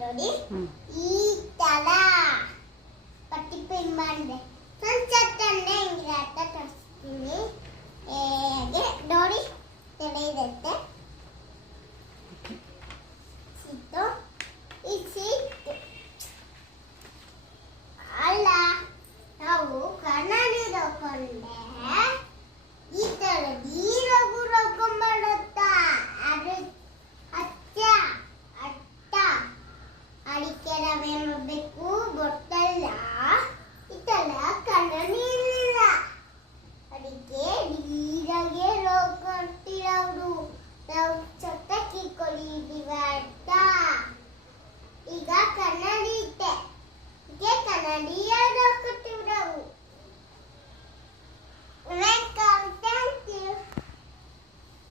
ನೋಡಿ ಈ ತರ ಪಟ್ಟಿ ಪಿನ್ ಮಾಡಿದೆ ನಾನು ಚಟ್ಟಂಡೆ ಹಿಂಗೆ ಅರ್ಥ ತರಿಸ್ತೀನಿ ಹೇಗೆ ನೋಡಿ ತಿಳಿಯುತ್ತೆ ಸಿಟ್ಟು ಈ ಸಿಟ್ಟು ಅಲ್ಲ ನಾವು ಕನ್ನಡಿ ತಗೊಂಡೆ ಈ ತರ ನೀರಗು ರೊಕ್ಕೊಂಬಡುತ್ತಾ ಅದು ಅಚ್ಚ ಅಟ್ಟ ಅಡಿಕೆ ರವೆ ಮಾಡಬೇಕು ಗೊತ್ತಲ್ಲ ಈ ತರ ಕನ್ನಡಿ ಇರಲಿಲ್ಲ ಅಡಿಕೆ ನೀರಾಗೆ ರೊಕ್ಕೊಟ್ಟಿರೋರು ನಾವು ಚೊಟ್ಟಕ್ಕಿ ಕೊಡಿದೀವಿ ಅರ್ಥ ಈಗ ಕನ್ನಡಿ ಇಟ್ಟೆ ಕನ್ನಡಿಯ